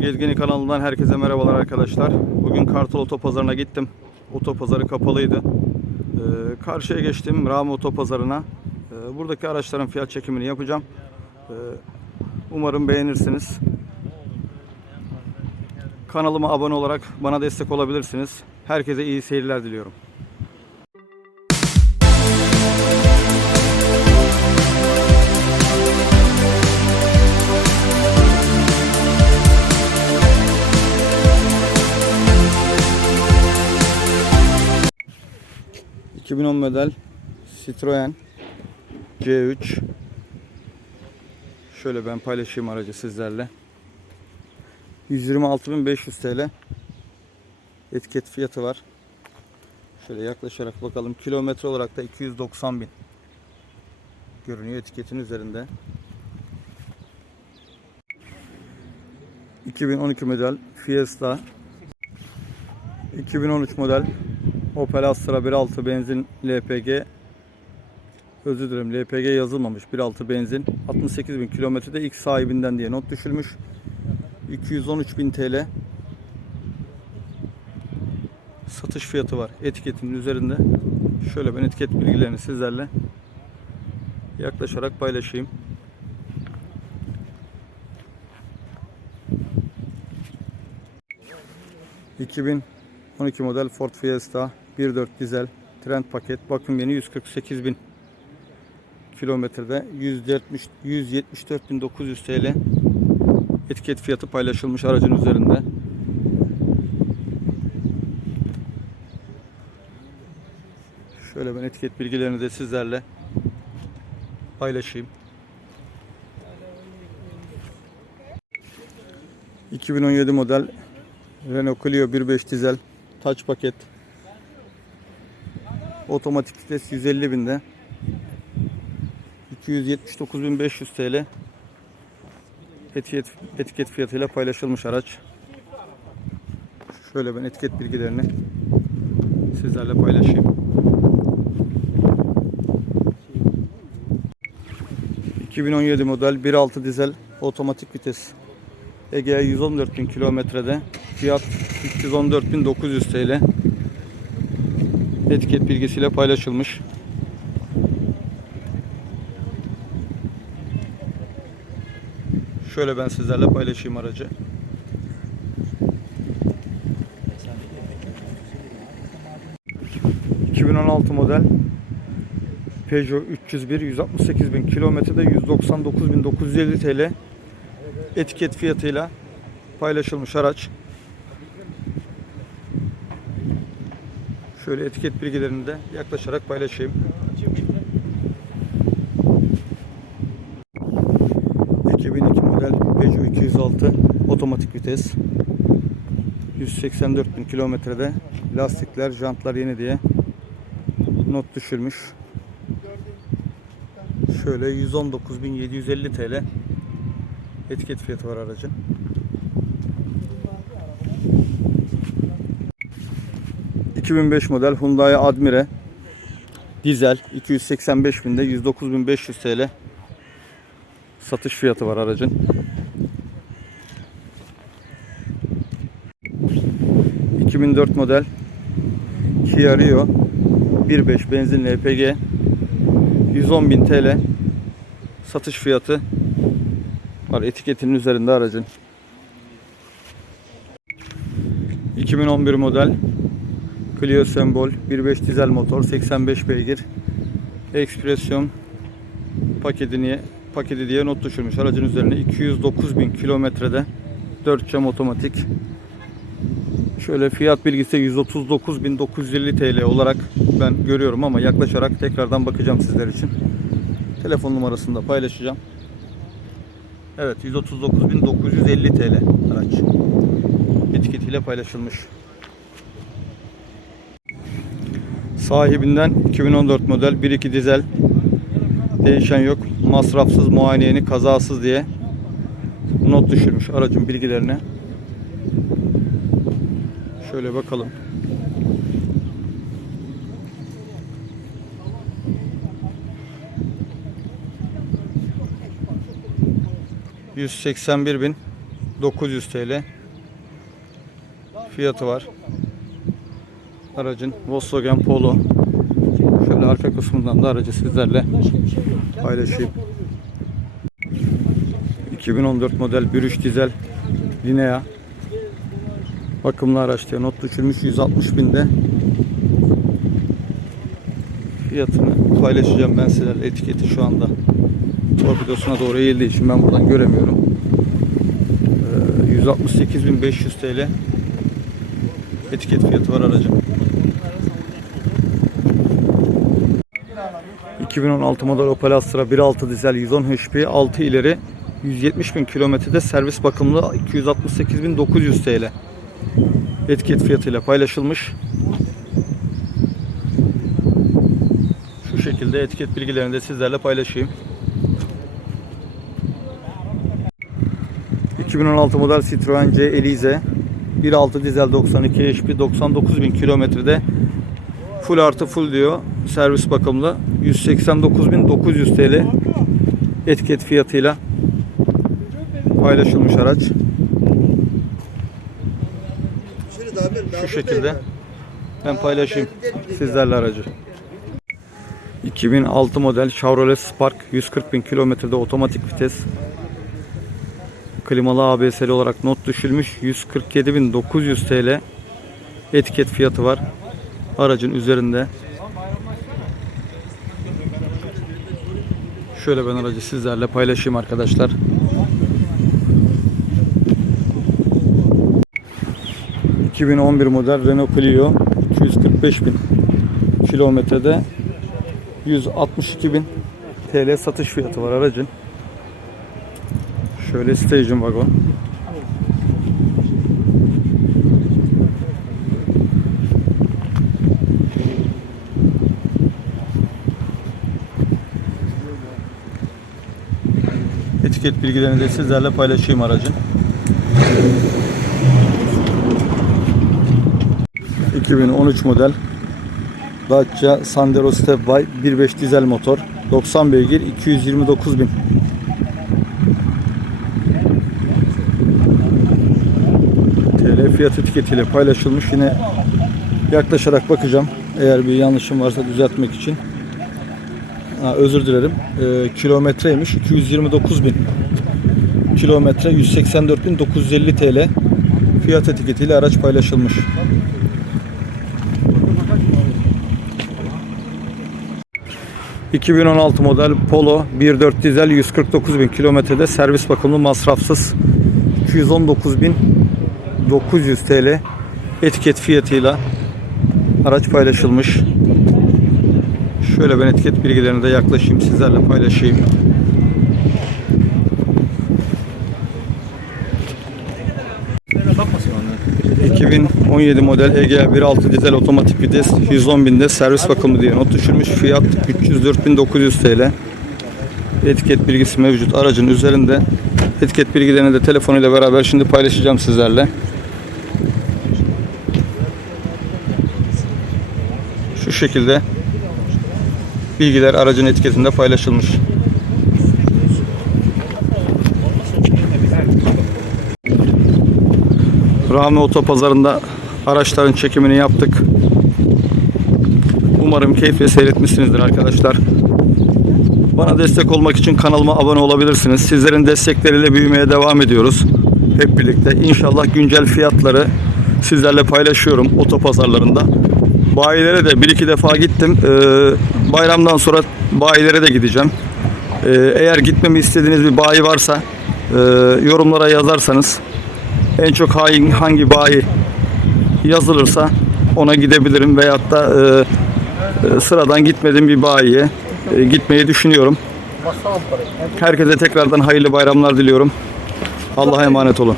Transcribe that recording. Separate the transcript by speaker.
Speaker 1: Gezgini kanalından herkese merhabalar arkadaşlar. Bugün Kartal Otopazarı'na gittim. Otopazarı kapalıydı. Ee, karşıya geçtim Rami Otopazarı'na. Ee, buradaki araçların fiyat çekimini yapacağım. Ee, umarım beğenirsiniz. Kanalıma abone olarak bana destek olabilirsiniz. Herkese iyi seyirler diliyorum. ...2010 model Citroen C3 Şöyle ben paylaşayım aracı sizlerle 126.500 TL etiket fiyatı var. Şöyle yaklaşarak bakalım. Kilometre olarak da 290 bin görünüyor etiketin üzerinde. 2012 model Fiesta 2013 model Opel Astra 1.6 benzin LPG özür dilerim LPG yazılmamış. 1.6 benzin. 68 bin kilometrede ilk sahibinden diye not düşülmüş. 213 bin TL satış fiyatı var etiketinin üzerinde. Şöyle ben etiket bilgilerini sizlerle yaklaşarak paylaşayım. ...2012 model Ford Fiesta 1.4 dizel Trend paket bakım yeni 148 bin kilometrede 170 174.900 TL etiket fiyatı paylaşılmış aracın üzerinde. Şöyle ben etiket bilgilerini de sizlerle paylaşayım. 2017 model Renault Clio 1.5 dizel touch paket otomatik vites 150 binde 279.500 TL etiket, etiket fiyatıyla paylaşılmış araç. Şöyle ben etiket bilgilerini sizlerle paylaşayım. 2017 model 1.6 dizel otomatik vites. Egea 114.000 kilometrede. Fiyat 314.900 TL. Etiket bilgisiyle paylaşılmış. Şöyle ben sizlerle paylaşayım aracı. ...2016 model... ...Peugeot 301... ...168 bin kilometrede... ...199.950 TL... ...etiket fiyatıyla... ...paylaşılmış araç. Şöyle etiket bilgilerini de yaklaşarak paylaşayım. 2002 model Peugeot 206 otomatik vites. 184 bin kilometrede lastikler jantlar yeni diye not düşürmüş. Şöyle 119.750 TL etiket fiyatı var aracın ...2005 model Hyundai Admire... ...dizel 285 binde 109.500 TL satış fiyatı var aracın. ...2004 model... ...Kia Rio... ...1.5 benzin LPG... ...110.000 TL... ...satış fiyatı... ...var etiketinin üzerinde aracın. 2011 model... Clio Sembol 1.5 dizel motor 85 beygir Expression paketini paketi diye not düşürmüş. Aracın üzerine 209 bin kilometrede 4 cam otomatik. Şöyle fiyat bilgisi 139.950 TL olarak ben görüyorum ama yaklaşarak tekrardan bakacağım sizler için. Telefon numarasını da paylaşacağım. Evet 139.950 TL araç. Etiketiyle paylaşılmış. Sahibinden 2014 model 1.2 dizel değişen yok. Masrafsız muayeneni kazasız diye not düşürmüş aracın bilgilerine. Şöyle bakalım. ...181 bin 900 TL fiyatı var. Aracın Volkswagen Polo. Şöyle arka kısmından da aracı sizlerle paylaşayım. 2014 model 1.3 dizel Linea. Bakımlı araç diye not düşürmüş 160 binde. Fiyatını paylaşacağım ben sizlerle. Etiketi şu anda torpidosuna doğru eğildiği için ben buradan göremiyorum. Ee, 168.500 TL etiket fiyatı var aracın 2016 model Opel Astra 1.6 dizel 110 HP 6 ileri 170 bin kilometrede servis bakımlı 268.900 TL etiket fiyatıyla paylaşılmış. Şu şekilde etiket bilgilerini de sizlerle paylaşayım. 2016 model Citroen C Elize 1.6 dizel 92 HP 99 bin kilometrede full artı full diyor servis bakımlı 189.900 TL etiket fiyatıyla paylaşılmış araç. Şu şekilde ben paylaşayım sizlerle aracı. 2006 model Chevrolet Spark 140 bin kilometrede otomatik vites klimalı ABS'li olarak not düşülmüş 147.900 TL etiket fiyatı var aracın üzerinde şöyle ben aracı sizlerle paylaşayım arkadaşlar 2011 model Renault Clio 245 bin kilometrede 162 bin TL satış fiyatı var aracın. Şöyle station wagon. Etiket bilgilerini de sizlerle paylaşayım aracın. 2013 model Dacia Sandero Stepway 1.5 dizel motor 90 beygir 229 bin. TL fiyat etiketiyle paylaşılmış. Yine yaklaşarak bakacağım. Eğer bir yanlışım varsa düzeltmek için ha, özür dilerim. Ee, kilometreymiş. 229 bin. Kilometre 184.950 TL fiyat etiketiyle araç paylaşılmış. ...2016 model Polo 1.4 dizel 149 bin kilometrede servis bakımlı masrafsız 219.900 TL etiket fiyatıyla araç paylaşılmış. Şöyle ben etiket bilgilerini de yaklaşayım sizlerle paylaşayım. 2017 model EGA 1.6 dizel otomatik vites 110 binde servis bakımı diye not düşürmüş. Fiyat 304.900 TL. Etiket bilgisi mevcut aracın üzerinde. Etiket bilgilerini de telefonuyla beraber şimdi paylaşacağım sizlerle. Şu şekilde bilgiler aracın etiketinde paylaşılmış. Rami Otopazarı'nda araçların çekimini yaptık. Umarım keyifle seyretmişsinizdir arkadaşlar. Bana destek olmak için kanalıma abone olabilirsiniz. Sizlerin destekleriyle büyümeye devam ediyoruz. Hep birlikte. İnşallah güncel fiyatları sizlerle paylaşıyorum otopazarlarında. Bayilere de bir iki defa gittim. Ee, bayramdan sonra bayilere de gideceğim. Ee, eğer gitmemi istediğiniz bir bayi varsa e, yorumlara yazarsanız en çok hangi, hangi bayi yazılırsa ona gidebilirim veyahut da e, e, sıradan gitmediğim bir bayiye e, gitmeyi düşünüyorum. Herkese tekrardan hayırlı bayramlar diliyorum. Allah'a emanet olun.